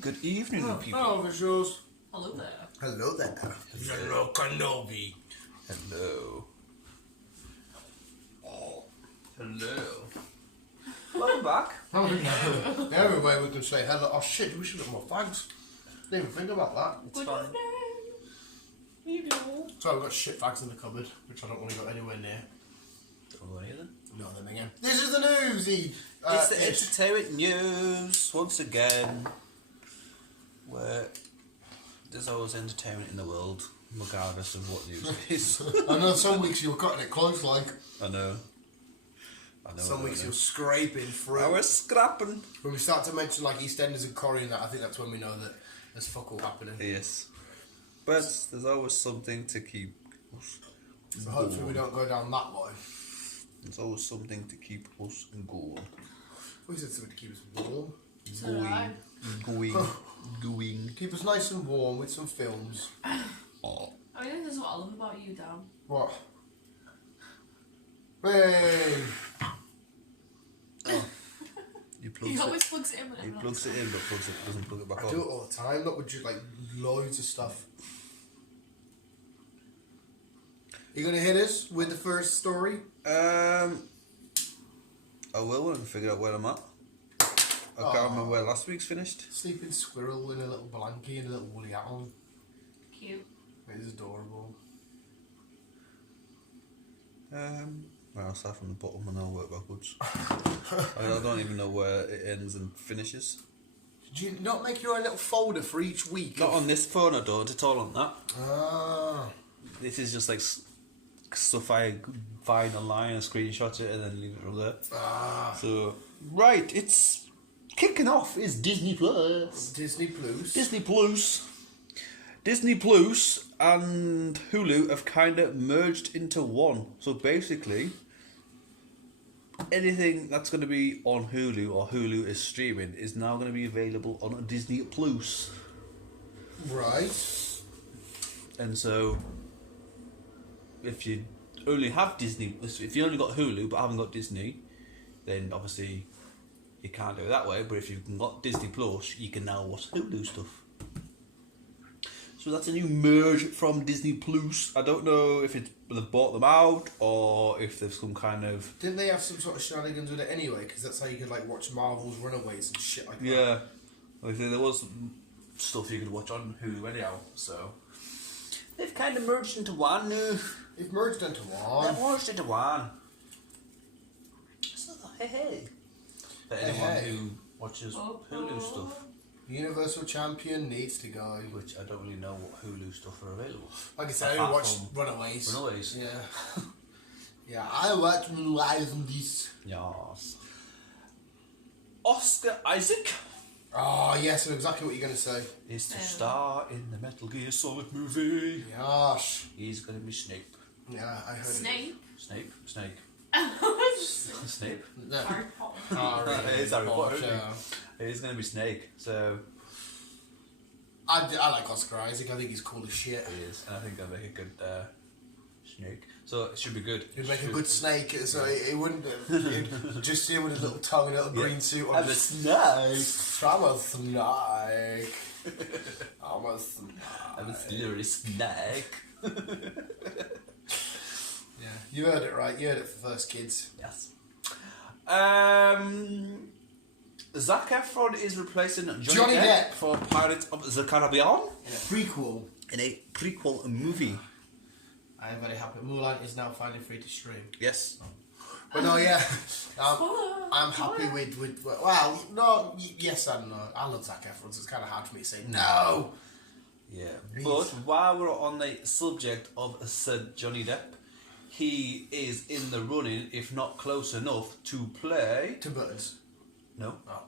Good evening, people. Hello, visuals. Hello there. Hello there. Hello, Kenobi. Hello. Oh. Hello. Welcome back. The only way we can say hello. Oh shit, we should have more thanks. Didn't even think about that. It's fine. So we've got shit fags in the cupboard, which I don't want to go anywhere near. Don't worry then. Not them again. This is the newsy. It's the entertainment news once again, where there's always entertainment in the world, regardless of what news it is. I know some weeks you're cutting it close, like. I know. Some weeks you're scraping through. I was scrapping. When we start to mention like EastEnders and Corrie and that, I think that's when we know that there's fuck all happening. Yes. But there's always something to keep us So hopefully we don't go down that way. There's always something to keep us going. We said something to keep us warm. Going. Keep us nice and warm with some films. Oh. I mean, this is what I love about you, Dan. What? Hey! Oh. You plugs He it. always plugs it in whenever He plugs it in, but doesn't plug it back I on. do it all the time, not with just like loads of stuff. You gonna hit us with the first story? I will when I figure out where I'm at. I can't remember where last week's finished. Sleeping squirrel in a little blankie and a little woolly hat on. Cute. It is adorable. Well, I'll start from the bottom and I'll work backwards. I don't even know where it ends and finishes. Do you not make your own little folder for each week? Not on this phone, I don't. It's all on that. Ah. This is just like stuff I find online and screenshot it and then leave it from there. Ah. So, right, it's kicking off is Disney Plus. Disney Plus. Disney Plus. Disney Plus and Hulu have kind of merged into one. So basically, anything that's going to be on Hulu or Hulu is streaming is now going to be available on Disney Plus. Right. And so, if you only have Disney, if you only got Hulu but haven't got Disney, then obviously you can't do it that way. But if you've got Disney Plus, you can now watch Hulu stuff. So that's a new merge from Disney Plus. I don't know if they've bought them out or if there's some kind of... Didn't they have some sort of shenanigans with it anyway? Because that's how you could like watch Marvel's Runaways and shit like that. Yeah. Like there was stuff you could watch on Hulu anyhow, so... They've kind of merged into one. They've merged into one. They've merged into one. So, hey. For anyone who watches Hulu stuff. Universal Champion needs to go. Which I don't really know what Hulu stuff are available. Like I said, I Apart watched from Runaways. Runaways. Yeah. Yeah, I watched Runaways and this. Yes. Oscar Isaac Oh, yes, I know exactly what you're going to say. is to star in the Metal Gear Solid movie. Gosh. He's going to be Snape. Yeah, I heard Snape? Snake? Snake. Snape. Snape? No. Harry Potter. Oh, really? It is Harry Potter, isn't Yeah. it? It is going to be Snake, so... I like Oscar Isaac. I think he's cool as shit. He is, and I think they'll make a good Snake. So it should be good. He'd make a good snake, so it wouldn't. You'd just see him with a little tongue and a little green suit on. I'm a snake. I'm a snake. I'm a snake. I'm a slurry snake. Yeah, you heard it right. You heard it first, kids. Yes. Zac Efron is replacing Johnny Depp for Pirates of the Caribbean In a prequel. in a prequel movie. I am very happy. Mulan is now finally free to stream. Yes. But no, yeah, I'm happy with. Well, no, yes and no. I love Zac Efron, so it's kind of hard for me to say no. Yeah. But while we're on the subject of Sir Johnny Depp, he is in the running, if not close enough, to play... Tim Burton's. No. Oh.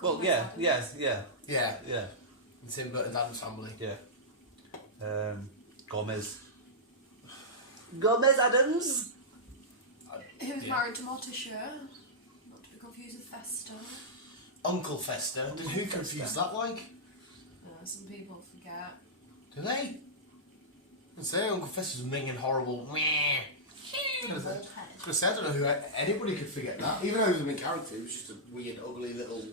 Well, yeah. Yeah. It's Tim Burton's Adam's Family. Yeah. Gomez Adams. He was married to Morticia. Not to be confused with Fester. Uncle Fester. Did who confuse that like? Some people forget. Do they? I say Uncle Fester's minging horrible. I was gonna say, I don't know who anybody could forget that. Even though he was a main character, he was just a weird, ugly little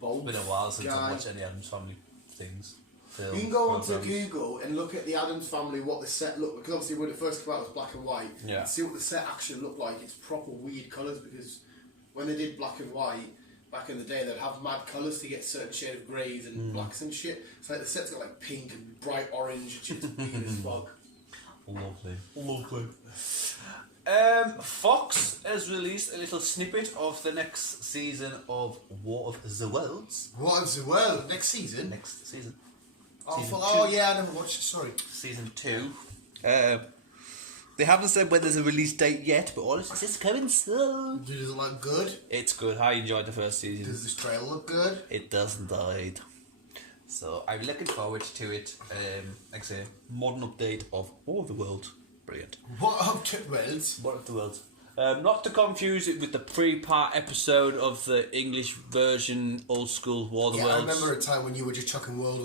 both. It's been a while since Guy. I've watched any Adams Family things. You can go onto programs. Google and look at the Addams Family, what the set looked, because obviously when it first came out it was black and white. Yeah. And see what the set actually looked like. It's proper weird colours, because when they did black and white back in the day, they'd have mad colours to get certain shade of greys and blacks and shit. So like the set's got like pink and bright orange and shit's weird as fuck. Lovely. Fox has released a little snippet of the next season of War of the Worlds. What is the world? Next season? Next season. Oh, Season oh two. yeah, I never watched it, sorry. Season 2. They haven't said when there's a release date yet, but all it says is coming soon. Does it look good? It's good. I enjoyed the first season. Does this trailer look good? It doesn't died. So I'm looking forward to it. Like I say, modern update of War of the World. Brilliant. What up to worlds? War of the World. Not to confuse it with the pre-part episode of the English version, old school War of the Yeah, Worlds. I remember a time when you were just chucking War of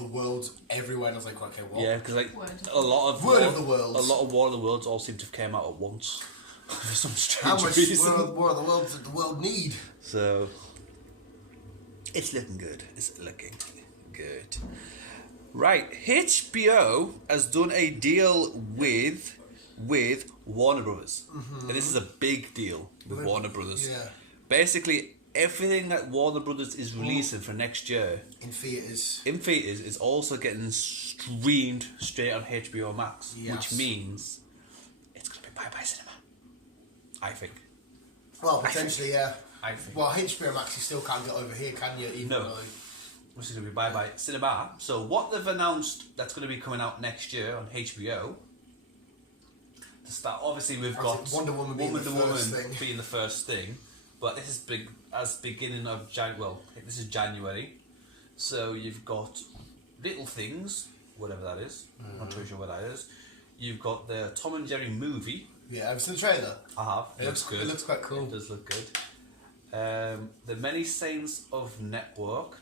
the Worlds everywhere, and I was like, okay, what? Yeah, because like Word. a lot of Word of the Worlds. a lot of War of the Worlds all seem to have came out at once for some How strange much reason. War of the Worlds did the world need? So it's looking good. It's looking good. Right, HBO has done a deal with Warner Brothers, and this is a big deal with Warner Brothers. Yeah. Basically, everything that Warner Brothers is releasing for next year In theatres. is also getting streamed straight on HBO Max, Yes. which means it's gonna be bye-bye cinema. I think. Well, potentially, yeah. I think. Well, HBO Max, you still can't get over here, can you? Even No. though- Which is going to be bye-bye cinema. So what they've announced that's going to be coming out next year on HBO. To start, obviously we've got Wonder Woman being the first thing. being the first thing, but this is big as beginning of this is January. So you've got Little Things, whatever that is. I'm not too sure what that is. You've got the Tom and Jerry movie. Yeah, I've seen the trailer. I have. It looks good. It looks quite cool. It does look good. The Many Saints of Network,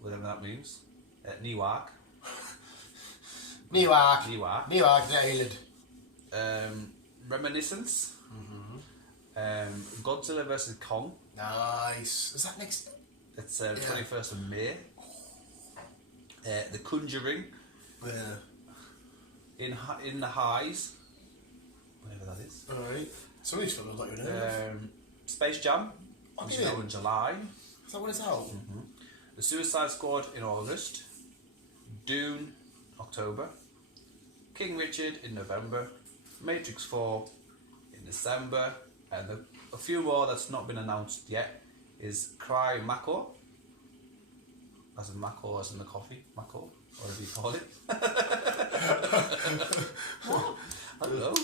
whatever that means. Newark. Newark, nailed. Reminiscence. Godzilla vs Kong. Nice. Is that next? It's 21st of May. The Conjuring. In the Highs. Whatever that is. Alright. Some of these films like you know. Space Jam. Which is out in July. Is that when it's out? The Suicide Squad in August. Dune, October. King Richard in November. Matrix 4 in December. And a few more that's not been announced yet is Cry Mako. As in Mako, as in the coffee. Mako, whatever you call it. What? I don't know.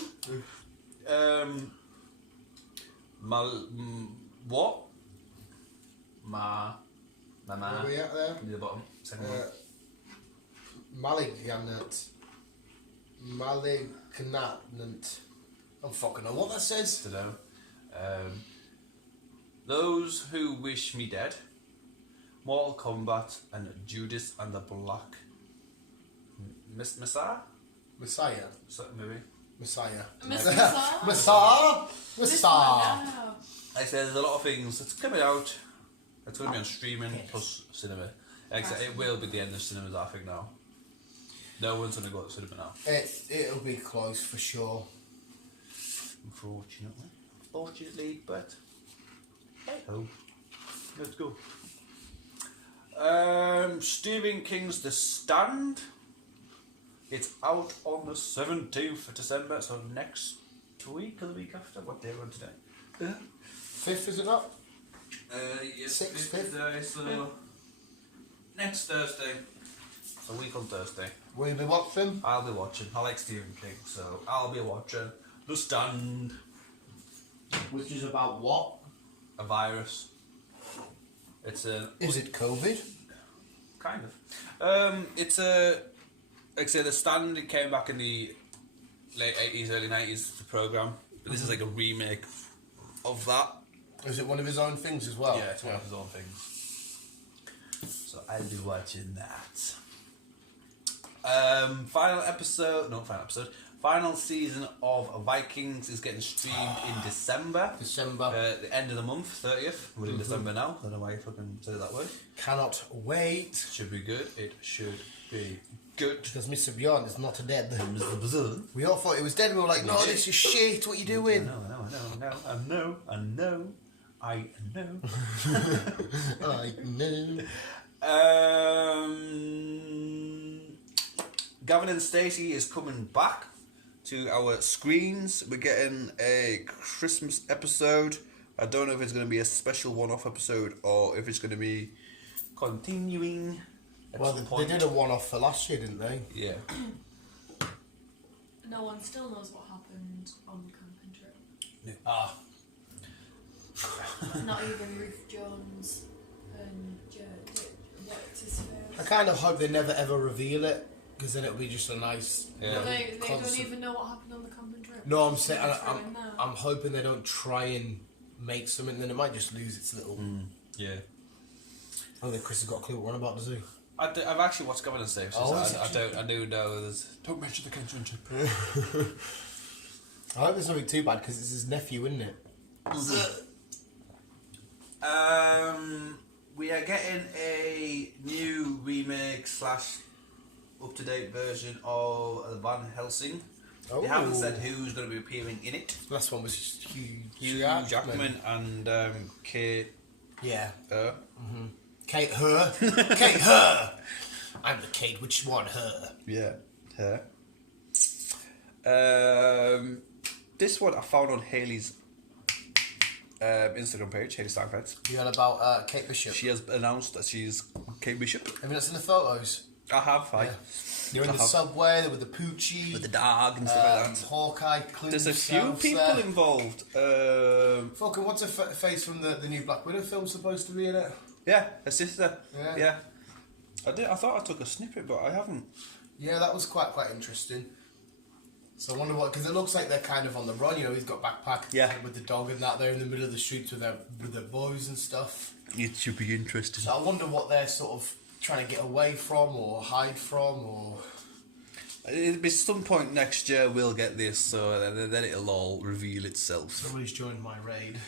What? Mama. Where are we at there? Near the bottom. Second one. Malignant. I don't fucking know what that says. To know. Those Who Wish Me Dead. Mortal Kombat and Judas and the Black Messiah? Messiah. Maybe. Messiah. Messiah. Messiah. This Messiah. one now. I said there's a lot of things that's coming out. It's going to be on streaming plus cinema. Except it will be the end of cinemas, I think now. No one's going to go to cinema now. It'll be close for sure. Unfortunately, but hey ho. Let's go. Stephen King's The Stand. It's out on the 17th of December, so next week or the week after. What day are we on today? 5th, is it not? Yes, 6th, 5th. So next Thursday. So a week on Thursday. Will you be watching? I'll be watching. I like Stephen King, so I'll be watching The Stand. Which is about what? A virus. It's a... Is it COVID? Kind of. It's a... Like I say, The Stand, it came back in the late 80s, early 90s, the programme. But this is like a remake of that. Is it one of his own things as well? Yeah, it's one of his own things. So I'll be watching that. Final season of Vikings is getting streamed in December. The end of the month, 30th. We're in December now. I don't know why you fucking say it that way. Cannot wait. Should be good. It should be good. Because Mr. Bjorn is not dead. Mr. Bazoo. We all thought he was dead. We were like, no, this is shit. What are you doing? I know. I know. Gavin and Stacey is coming back to our screens. We're getting a Christmas episode. I don't know if it's going to be a special one-off episode or if it's going to be continuing. Well, they did a one-off for last year, didn't they? Yeah. No one still knows what happened on the camping trip. Not even Ruth Jones and what's his face. I kind of hope they never ever reveal it, because then it'll be just a nice. Yeah. They don't even know what happened on the camping trip. No, I'm saying I'm hoping they don't try and make something, then it might just lose its little. Yeah. I don't think Chris has got a clue what we're on about, does he? I've actually watched Gavin and Stacey, so I do know there's. Don't mention the camping trip. I hope there's nothing too bad because it's his nephew, isn't it? We are getting a new remake / up-to-date version of Van Helsing. They haven't said who's going to be appearing in it. The last one was just Hugh Jackman and Kate. Yeah. Mm-hmm. Kate Her. Kate Her. I'm the Kate. Which one? Her. Yeah, her. This one I found on Hayley's Instagram page, Hayley Steinfeld. You heard about Kate Bishop? She has announced that she's Kate Bishop. Have you not seen the photos? I have. Yeah. You're in the subway with the poochie, with the dog and stuff like that. Hawkeye. There's a few people involved. Fucking what's her face from the new Black Widow film supposed to be in it? Yeah, her sister. Yeah. I thought I took a snippet, but I haven't. Yeah, that was quite interesting. So I wonder what, because it looks like they're kind of on the run. You know, he's got backpack with the dog and that. They're in the middle of the streets with their boys and stuff. It should be interesting. So I wonder what they're sort of trying to get away from or hide from, or. It'll be some point next year we'll get this, so then it'll all reveal itself. Somebody's joined my raid.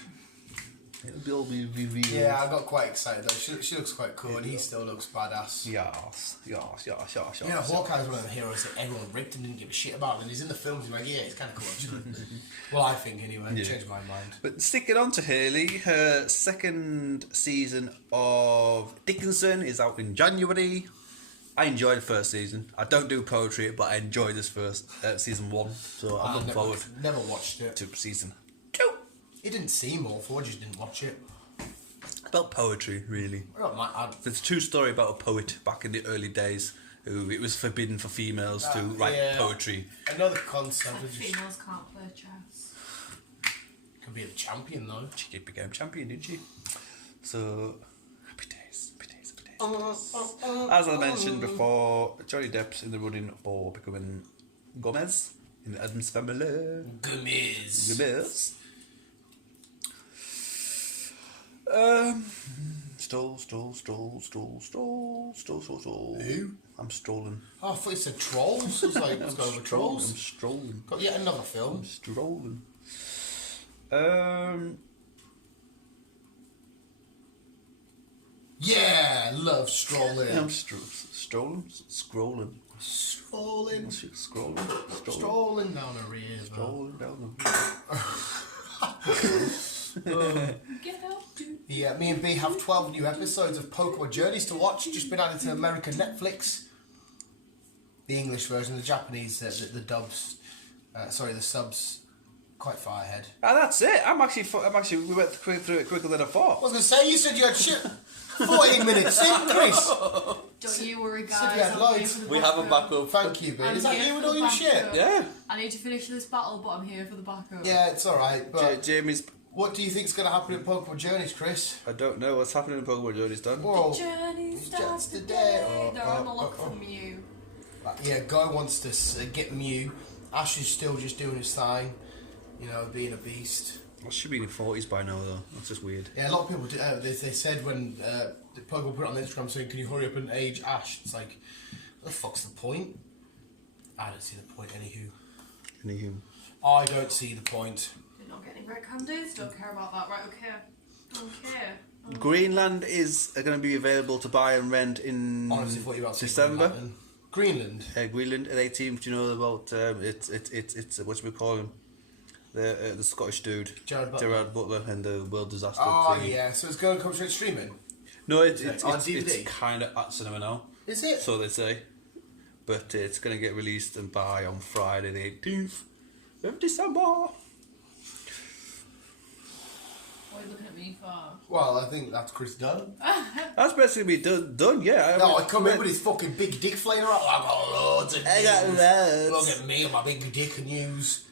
It'll all be revealed. Yeah, I got quite excited though. She looks quite cool, and he still looks badass. Yes. You know, Hawkeye's one of the heroes that everyone ripped and didn't give a shit about, and he's in the films. He's like, yeah, it's kind of cool actually. Well, I think anyway. Yeah. Changed my mind. But sticking on to Hayley, her second season of Dickinson is out in January. I enjoyed the first season. I don't do poetry, but I enjoyed this first season 1. So I'm looking forward. Never watched it. To season 2. It didn't seem awful. I just didn't watch it. About poetry, really. It's a true story about a poet back in the early days who it was forbidden for females to write poetry. Another concept. Females can't play chess. Could be a champion though. She became champion, didn't she? So happy days. As I mentioned before, Johnny Depp's in the running for becoming Gomez in the Addams Family. Gomez. Stole. Who? I'm strolling. Oh, I thought you said trolls. I was like, let's go over trolls. I'm strolling. Got yet another film. I'm strolling. Yeah, love strolling. I'm scrolling down a river. Strolling down Get out, dude. Yeah, me and B have 12 new episodes of Pokemon Journeys to watch. Just been added to American Netflix. The English version, the Japanese, the dubs. The subs. Quite far ahead. that's it. I'm actually. We went through it quicker than I thought. I was going to say, you said you had shit. 14 minutes in, Chris. Don't you worry, guys. Said you had loads. We have a backup. Thank you, B. Is that you with all your shit? Yeah. I need to finish this battle, but I'm here for the backup. Yeah, it's alright, but... Jamie's... What do you think's going to happen in Pokemon Journeys, Chris? I don't know what's happening in Pokemon Journeys, done. Whoa. The journey starts today. They're on the look for Mew. Yeah, Guy wants to get Mew. Ash is still just doing his thing. You know, being a beast. I should be in the 40s by now, though. That's just weird. Yeah, a lot of people do. They said when the Pokemon put it on Instagram saying, "Can you hurry up and age Ash?" It's like, what the fuck's the point? I don't see the point, anywho. I don't see the point. You're not getting red candies? Don't care about that. Right, okay. Don't care. Greenland is going to be available to buy and rent in Honestly, what you about to say December. Greenland. Greenland at 18. Do you know about it's what we call him? The Scottish dude, Gerard Butler, and the world disaster. Oh thingy. yeah, so it's going to come straight streaming. No, it's on DVD? It's kind of at cinema now. Is it? So they say, but it's going to get released and buy on Friday the 18th of December. What are you looking at me for? Well, I think that's Chris Dunn. That's basically done. Yeah. No, I come in with his fucking big dick flying around. I got loads of news. I got loads. Look at me and my big dick and news.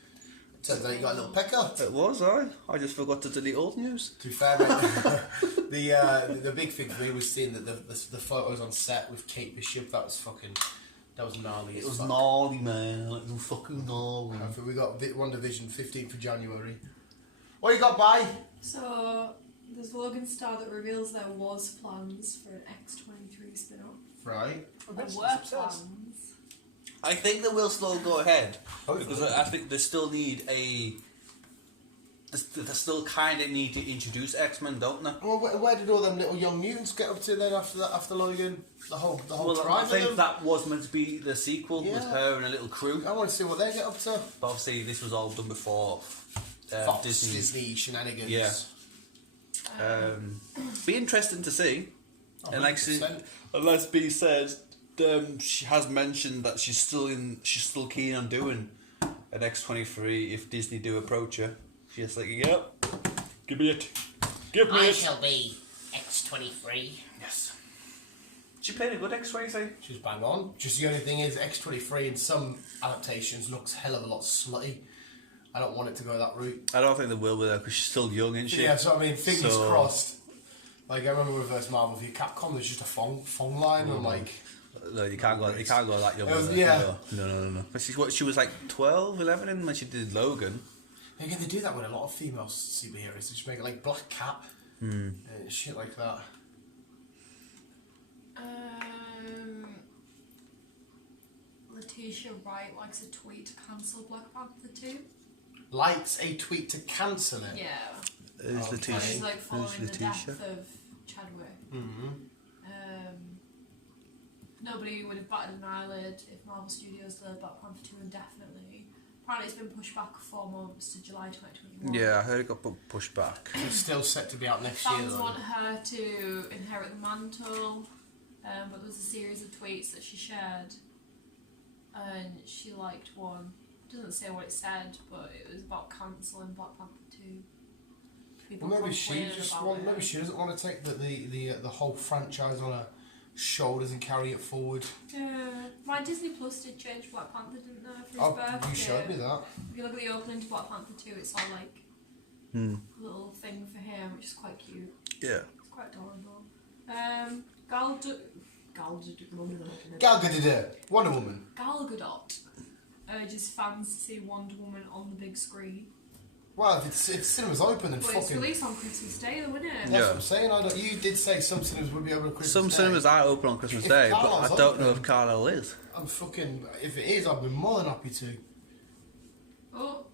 Turns out you got a little pecker. It was I just forgot to delete old news. To be fair, mate, the big thing for me was seeing that the photos on set with Kate Bishop. That was gnarly. It was gnarly, man. It was fucking gnarly. We got WandaVision 15th of January. What you got, bye? So, there's Logan Star that reveals there was plans for an X-23 spin-off. Right. There were plans. I think they will still go ahead Hopefully. because I think they still need they still kind of need to introduce X-Men, don't they? Well, where did all them little young mutants get up to then after Logan? The whole Well, tribe I of think them? that was meant to be the sequel with Yeah. her and a little crew. I want to see what they get up to. But obviously, this was all done before Fox, Disney. shenanigans. Yeah. Be interesting to see. And like, 100%. unless B says she has mentioned that she's still keen on doing an X-23 if Disney do approach her. She's like, yep, give me it. Give me I it. shall be X-23. Yes. She played a good X-23. She's bang on. Just the only thing is, X-23 in some adaptations looks a hell of a lot slutty. I don't want it to go that route. I don't think they will with her because she's still young, isn't she? Yeah, so I mean, fingers So- crossed. Like I remember with Reverse Marvel, for Capcom, there's just a phone line, and like, No, you can't go that young. It was- with her. yeah. No. But she was like 12, 11 and when she did Logan. again, they do that with a lot of female superheroes. They just make it like Black Cat and shit like that. Letitia Wright likes a tweet to cancel Black Panther 2. Likes a tweet to cancel it. Yeah. Who's Okay. Letitia? She's like following Who's the death Letitia? of Chadwick. Mm-hmm. Nobody would have batted an eyelid if Marvel Studios delayed Black Panther 2 indefinitely. Apparently it's been pushed back 4 months to July 2021. Yeah, I heard it got pushed back. It's still set to be out next year Fans though. want her to inherit the mantle, but there was a series of tweets that she shared, and she liked one. It doesn't say what it said, but it was about cancelling Black Panther 2. People Well, maybe she complaining just about want, it. maybe she doesn't want to take the whole franchise on her shoulders and carry it forward. Yeah, my Disney Plus did change Black Panther, didn't they, for his Oh, birthday? you showed me that. If you look at the opening to Black Panther 2, it's all like Hmm. a little thing for him, which is quite cute. Yeah. It's quite adorable. Gal Gal Gadot, Wonder Woman. Gadot urges fans to see Wonder Woman on the big screen. Well, if cinema's open, then But it's fucking. released on Christmas Day, though, isn't it? That's Yeah. what I'm saying. You did say some cinemas would be open on Christmas Some Day. cinemas are open on Christmas If Day, but Carlisle's I don't know open- if Carlisle is. I'm fucking. If it is, I'd be more than happy to. Oh,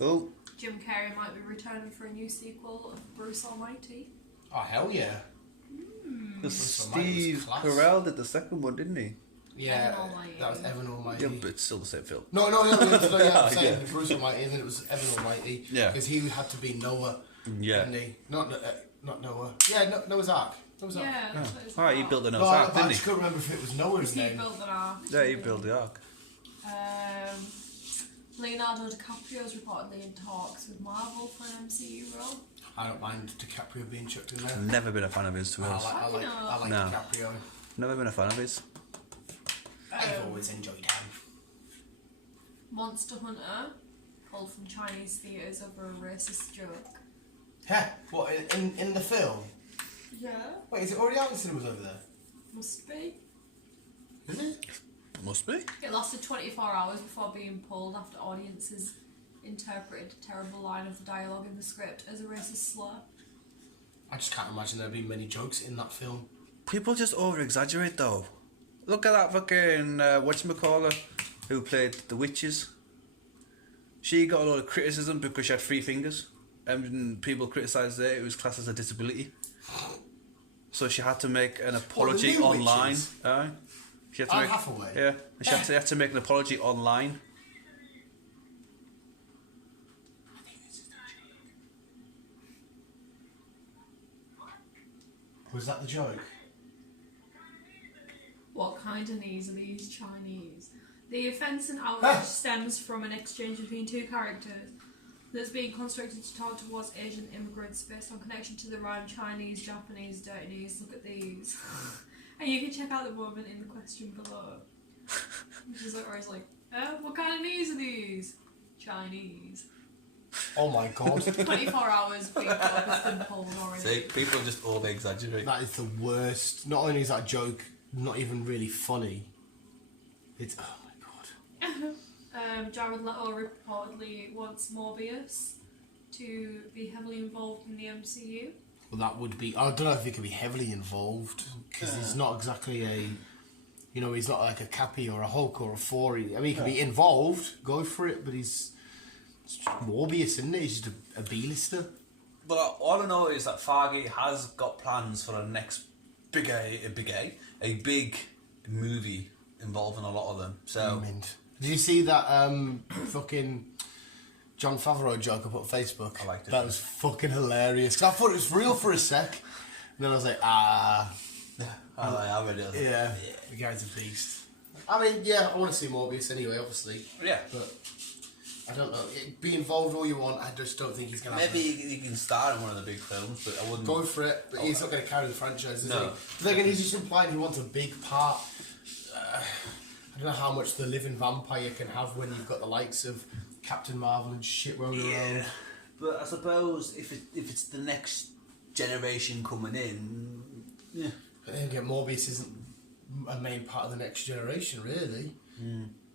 Oh, Jim Carrey might be returning for a new sequel of Bruce Almighty. Oh hell yeah! because Bruce Almighty was Steve class. Carell did the second one, didn't he? Yeah, Evan Almighty. that was Evan Almighty. Yeah, but it's still the same film. No, yeah, I'm saying Yeah. Bruce Almighty, and then it was Evan Almighty. Yeah. Because he had to be Noah, Yeah. didn't he? Not Noah. Yeah, Noah's Ark. Noah's Ark. Yeah, that's what it's Alright, he about. built the No, nose I ark, didn't just he? couldn't remember if it was Noah's He name. built an ark. Yeah, he built the ark. Leonardo DiCaprio is reportedly in talks with Marvel for an MCU role. I don't mind DiCaprio being chucked in there. Never been a fan of his, to be honest. I like No. DiCaprio. Never been a fan of his. I've always enjoyed him. Monster Hunter, pulled from Chinese theatres over a racist joke. Heh, what, in the film? Yeah. Wait, is it already out in cinemas over there? Must be. Is it? Must be. It lasted 24 hours before being pulled after audiences interpreted a terrible line of the dialogue in the script as a racist slur. I just can't imagine there being many jokes in that film. People just over exaggerate though. Look at that fucking whatchamacallit. who played the witches. She got a lot of criticism because she had 3 fingers, and people criticised that it was classed as a disability. So she had to make an apology new online. witches? She had to Anne make, Hathaway? yeah, and she had to make an apology online. Was that the joke? What kind of knees are these Chinese? The offence and outrage stems from an exchange between 2 characters that's being constructed to talk towards Asian immigrants based on connection to the rhyme Chinese, Japanese, dirty knees, look at these. And you can check out the moment in the question below. Which is always like, what kind of knees are these? Chinese. Oh my god. 24 hours being told has been pulled already. See, people just over exaggerate. That is the worst. Not only is that joke not even really funny, it's... Oh my god. Jared Leto reportedly wants Morbius to be heavily involved in the MCU. Well, that would be... I don't know if he could be heavily involved, because he's not exactly a... You know, he's not like a Cappy or a Hulk or a Thor. I mean, he could be involved, go for it, but he's... It's just Morbius, isn't it? He's just a B-lister. But all I know is that Feige has got plans for a next big movie involving a lot of them. So Did you see that fucking Jon Favreau joke I put on Facebook? I liked it. That was fucking hilarious. 'Cause I thought it was real for a sec. And then I was like, I read it. yeah, the guy's a beast. I mean, yeah, I want to see Morbius anyway, obviously. Yeah. But I don't know. Be involved all you want. I just don't think he's going to have Maybe he can star in one of the big films, but I wouldn't. Go for it, but he's not going to carry the franchise, is No. he? But then again, he's just implying he wants a big part. I don't know how much the living vampire can have when you've got the likes of Captain Marvel and shit rolling around. But I suppose if it's the next generation coming in, yeah. But then again, Morbius isn't a main part of the next generation, really.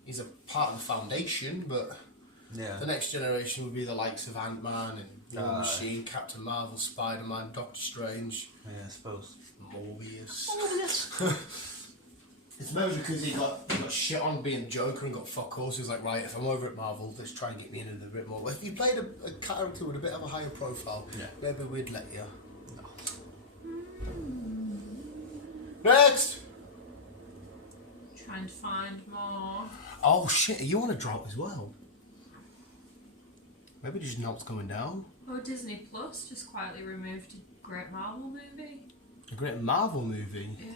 He's a part of the foundation, but Yeah. the next generation would be the likes of Ant-Man and War Machine, Captain Marvel, Spider-Man, Doctor Strange. Yeah, I suppose. Morbius. It's maybe because he got shit on being Joker and got fuck all, so he was like, right, if I'm over at Marvel, let's try and get me in a bit more. Well, if you played a character with a bit of a higher profile, maybe we'd let you. Next! Trying to find more. Oh shit, are you on a drop as well? Maybe just know what's going down. Oh, Disney Plus just quietly removed a great Marvel movie. A great Marvel movie. Yeah.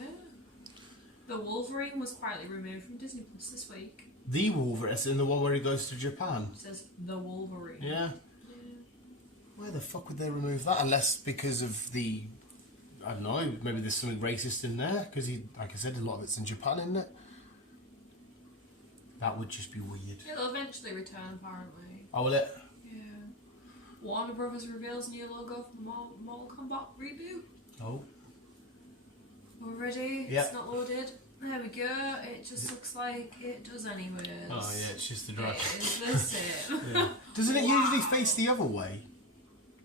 The Wolverine was quietly removed from Disney Plus this week. The Wolverine, as in the one where he goes to Japan. It says The Wolverine. Yeah. Why the fuck would they remove that? Unless because of the... I don't know, maybe there's something racist in there. Because, like I said, a lot of it's in Japan, isn't it? That would just be weird. It'll eventually return, apparently. Oh, will it? Yeah. Warner Brothers reveals new logo for the Mortal Kombat reboot. Oh. We're ready. Yeah. It's not loaded. There we go. It just looks like it does anyways. Oh, yeah, it's just the It drag. is the same. Yeah. Doesn't it usually face the other way?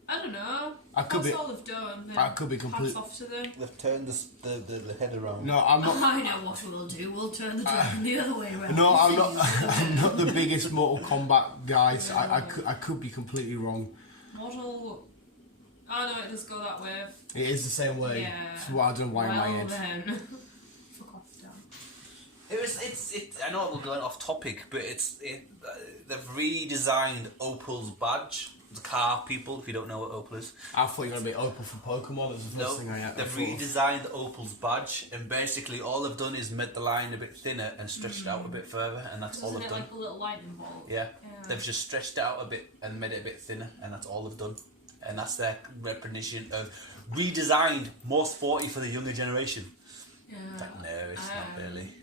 I don't know. I could That's be- all they've done. I could be complete- Hats off to them. They've turned the head around. No, I'm not... I know what we'll do. We'll turn the dragon the other way around. No, I'm not. I'm not the biggest Mortal Kombat guy. So I could be completely wrong. Mortal... Oh no, it does go that way. It is the same way. Yeah. So I don't know why in my Well head. then. Fuck off, Dan. I know we're going off topic, but they've redesigned Opal's badge. The car people, if you don't know what Opal is. I thought you were going to be Opal for Pokemon. That's the first thing I They've thought of. redesigned Opal's badge, and basically all they've done is made the line a bit thinner and stretched it out a bit further, and that's all Isn't they've it done. like a little lightning bolt? Yeah. They've just stretched it out a bit and made it a bit thinner, and that's all they've done. And that's their recognition of redesigned, more sporty for the younger generation. Yeah. Like, no, it's not really.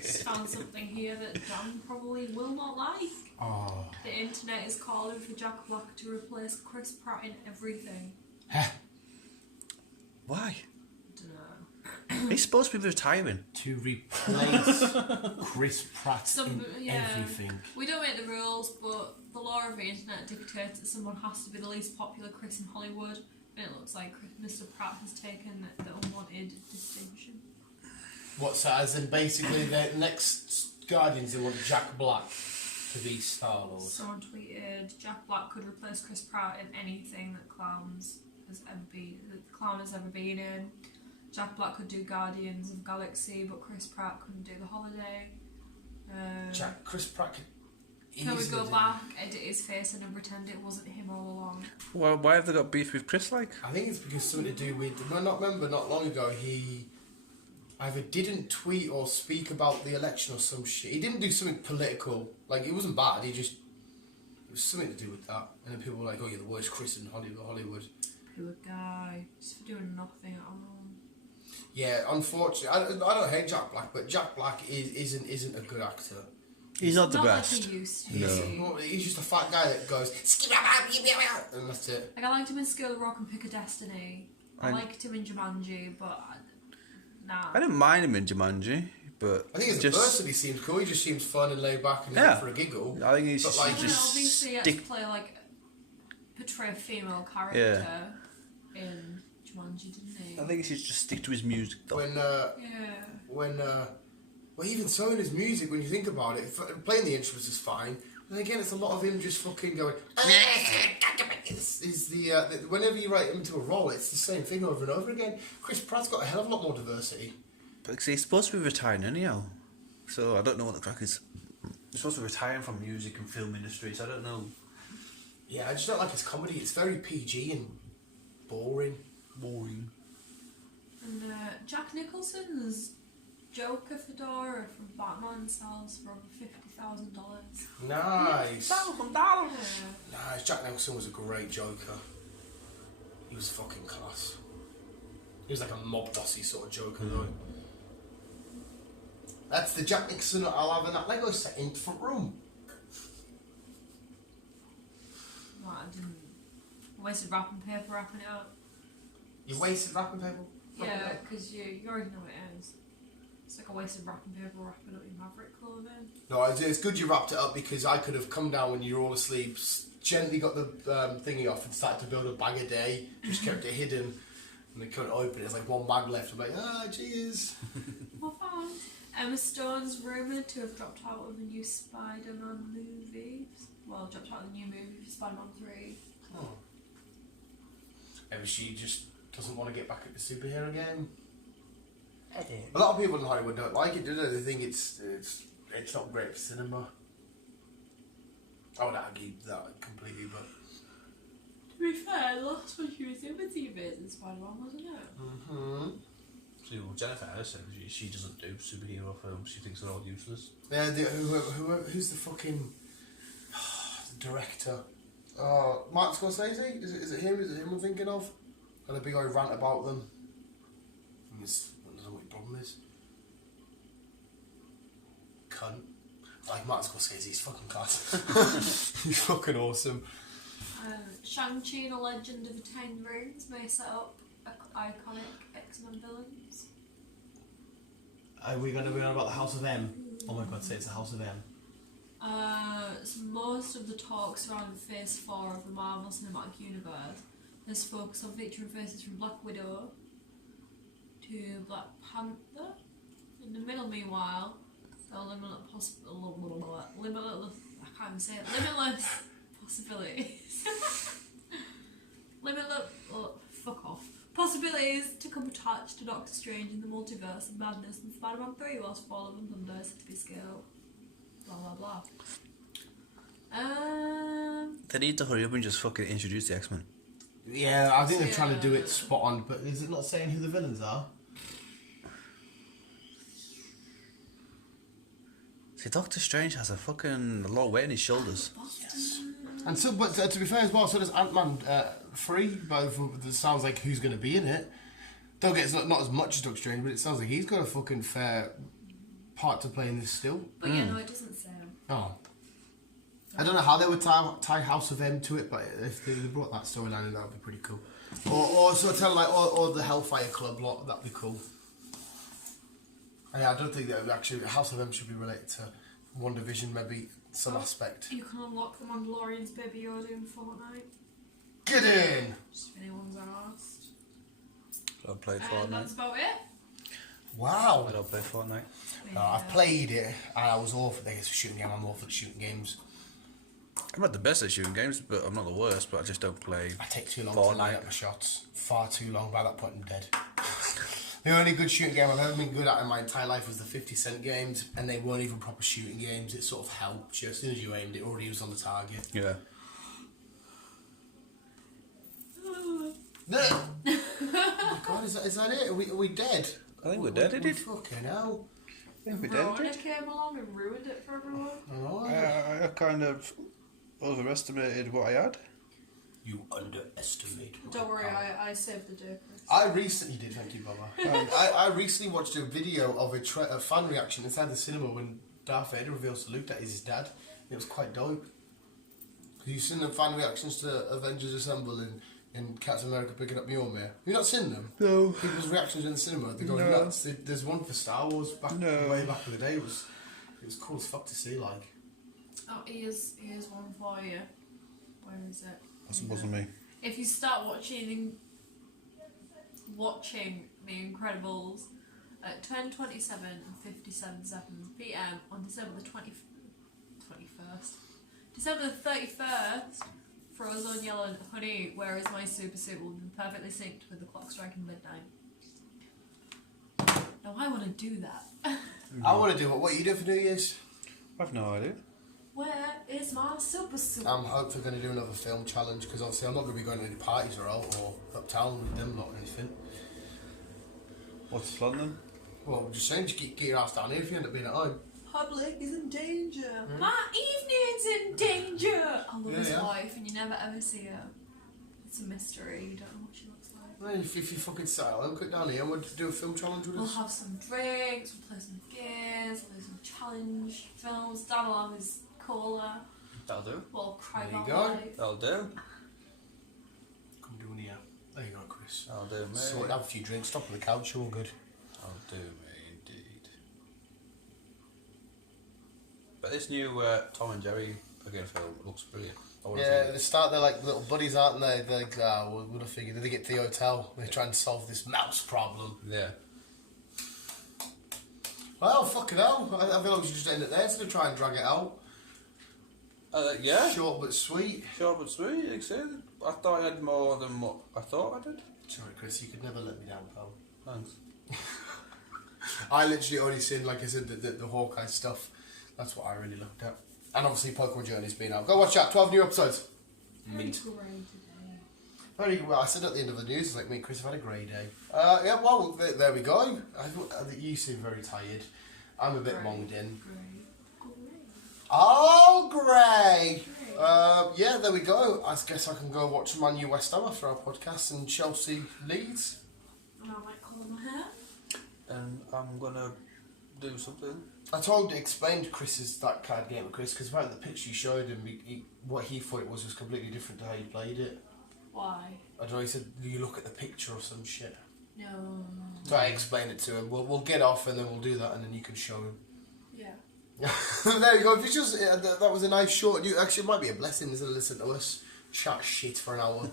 Just found something here that Dan probably will not like. Oh. The internet is calling for Jack Black to replace Chris Pratt in everything. Why? Dunno. He's supposed to be retiring. To replace Chris Pratt in everything. We don't make the rules, but the law of the internet dictates that someone has to be the least popular Chris in Hollywood. And it looks like Mr. Pratt has taken the unwanted distinction. What's that? As in basically the next Guardians, they want Jack Black to be Star-Lord. Someone tweeted, Jack Black could replace Chris Pratt in anything that clown has ever been in. Jack Black could do Guardians of the Galaxy, but Chris Pratt couldn't do The Holiday. Chris Pratt could Can we easily go do- back, edit his face and then pretend it wasn't him all along? Well, why have they got beef with Chris? Like, I think it's because something to do with. Not long ago he either didn't tweet or speak about the election or some shit. He didn't do something political. Like, it wasn't bad. It was something to do with that. And then people were like, "Oh, you're the worst Chris in Hollywood." Poor guy, just for doing nothing at all. Yeah, unfortunately, I don't hate Jack Black, but Jack Black isn't a good actor. he's not the Not best. like he used to. No. He's just a fat guy that goes, and that's it. Like, I liked him in School of Rock and Pick a Destiny. I liked him in Jumanji, but nah. I didn't mind him in Jumanji, but I think as a just person he seems cool. He just seems fun and laid back and Yeah. for a giggle. I think he's But, just, like, I don't know, just obviously he had to stick. play, like, portray a female character in Jumanji, didn't he? I think he should just stick to his music. Though. Well, even so in his music, when you think about it, playing the instruments is fine. And again, it's a lot of him just fucking going. Whenever you write him into a role, it's the same thing over and over again. Chris Pratt's got a hell of a lot more diversity. But he's supposed to be retiring anyhow, so I don't know what the crack is. He's supposed to be retiring from music and film industry, so I don't know. Yeah, I just don't like his comedy. It's very PG and boring. And Jack Nicholson's Joker fedora from Batman sells for over $50,000. Nice. Yeah. Nice. Jack Nicholson was a great Joker. He was fucking class. He was like a mob bossy sort of Joker though. That's the Jack Nicholson I'll have in that Lego set in the front room. Well, I didn't. Wasted wrapping paper wrapping it up. You wasted wrapping paper? Yeah, because you already know what it is. It's like a wasted wrapping paper wrapping up your Maverick clothing. No, it's good you wrapped it up because I could have come down when you were all asleep, gently got the thingy off and started to build a bag a day, just kept it hidden, and they couldn't open it. There's like one bag left. I'm like, cheers. Well, fun. Emma Stone's rumoured to have dropped out of the new Spider-Man movie. Well, dropped out of the new movie for Spider-Man 3. Oh. Maybe she just doesn't want to get back at the superhero game. A lot of people in Hollywood don't like it, do they? They think it's not great for cinema. I would argue that completely, but To be fair, the last one she was in was the Amazing Spider-Man, wasn't it? See, well, Jennifer Aniston, she doesn't do superhero films. She thinks they're all useless. yeah, who's the fucking the director? Martin Scorsese? Is it him? Is it him I'm thinking of? And a big old rant about them. I don't know what your problem is. Cunt. I like Martin Scorsese, he's fucking class. He's fucking awesome. Shang-Chi and the Legend of the Ten Rings may set up iconic XMen villains. Are we going to be on about the House of M? Oh my god, say it's the House of M. So most of the talk surrounding Phase 4 of the Marvel Cinematic Universe has focused on featuring faces from Black Widow to Black Panther. In the middle, meanwhile, there are limitless possibilities. Possibilities to come attached to Doctor Strange in the Multiverse of Madness and Spider-Man 3 whilst Fall of Thunder is to be scaled. Blah blah blah. They need to hurry up and just fucking introduce the X-Men. Yeah, I think they're trying to do it spot on, but is it not saying who the villains are? See, Doctor Strange has a lot of weight on his shoulders. Yes. And so, but to be fair as well, so does Ant-Man 3, both it sounds like who's going to be in it. Don't get it's not as much as Doctor Strange, but it sounds like he's got a fucking fair part to play in this still. But yeah, no, it doesn't say. Oh. I don't know how they would tie House of M to it, but if they brought that storyline in, that would be pretty cool. Or sort of like, or the Hellfire Club lot, that'd be cool. Yeah, I don't think that would actually House of M should be related to One Division, maybe some aspect. You can unlock the Mandalorian's Baby Yoda in Fortnite. Get in! Just if anyone's asked. I played And Fortnite. that's about it. Wow. I don't play Fortnite. No, I've played it and I was awful. I think it's a shooting game. I'm awful at shooting games. I'm not the best at shooting games, but I'm not the worst. But I just don't play. I take too long to line up my shots. Far too long. By that point, I'm dead. The only good shooting game I've ever been good at in my entire life was the 50 Cent games, and they weren't even proper shooting games. It sort of helped you. As soon as you aimed, it already was on the target. Yeah. Oh my God, is that it? Are we dead? I think we're dead, We did it? fucking hell. I think we're Rona dead, did came along and ruined it for everyone. Oh, I kind of overestimated what I had. you underestimate. Don't worry, I saved the day, Chris. I recently did, thank you, Baba. I recently watched a video of a fan reaction inside the cinema when Darth Vader reveals to Luke that he's his dad. It was quite dope. You've seen the fan reactions to Avengers Assemble and Captain America picking up Mjolnir. Have you not seen them? No. People's reactions in the cinema, they're going No. nuts. There's one for Star Wars way back in the day. It was cool as fuck to see, like. Oh, here's one for you. Where is it? That wasn't me. If you start watching The Incredibles at 10:27 and 57 seconds PM on December the 21st. December the 31st, Frozen yelling, "Honey, where is my super suit?" will be perfectly synced with the clock striking midnight. Now I want to do that. I want to do what you do for New Year's. I've no idea. Where is my super suit? I'm hopefully going to do another film challenge because obviously I'm not going to be going to any parties or out or uptown with them lot or anything. What's London? Well, I'm just saying, just get your ass down here if you end up being at home. Public is in danger. My evening's in danger. I love his Yeah. wife, and you never ever see her. It's a mystery. You don't know what she looks like. Well, if you fucking sit at home, quick down here and we'll do a film challenge with We'll us. have some drinks. We'll play some games. We'll do some challenge films. Dan will have his cola. That'll do. We'll cry There you about go. life. That'll do. Come down here. There you go, Chris. That'll do, mate. So have a few drinks, stop on the couch, you're all good. That'll do, mate, indeed. But this new Tom and Jerry again film looks brilliant. I wanna see Yeah, it. they start, they're like little buddies, aren't they? They're like, we would have figured. They get to the hotel, they're trying to solve this mouse problem. Yeah. Well, fucking hell. I feel like we should just end it there instead of try and drag it out. Yeah. Short but sweet. Short but sweet, excited. I thought I had more than what I thought I did. Sorry, Chris, you could never let me down, pal. Thanks. I literally only seen, like I said, the Hawkeye stuff. That's what I really looked at. And obviously Pokemon Journey's been out. Go watch that, 12 new episodes. Mint. Very well, I said at the end of the news, it's like, me and Chris have had a grey day. Yeah, well, there we go. You seem very tired. I'm a bit monged in. Oh, grey! Yeah, there we go. I guess I can go watch Man U West Ham after our podcast and Chelsea Leeds. And I might colour my hair. And I'm gonna do something. I explained Chris's that card game with Chris because apparently the picture you showed him, what he thought it was completely different to how you played it. Why? I don't know, he said, do you look at the picture or some shit? No. So I explained it to him. We'll get off and then we'll do that and then you can show him. Yeah. There you go. If it's just, that was a nice short. Actually, it might be a blessing to listen to us chat shit for an hour.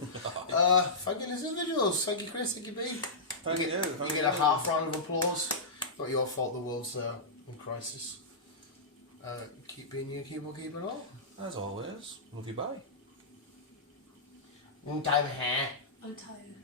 Thank you, individuals. Thank you, Chris. Thank you, B. Thank you. You get a half round of applause. Not your fault. The world's in crisis. Keep being you. Keep on keeping on. As always, love you. Bye. Time hair. I'm tired.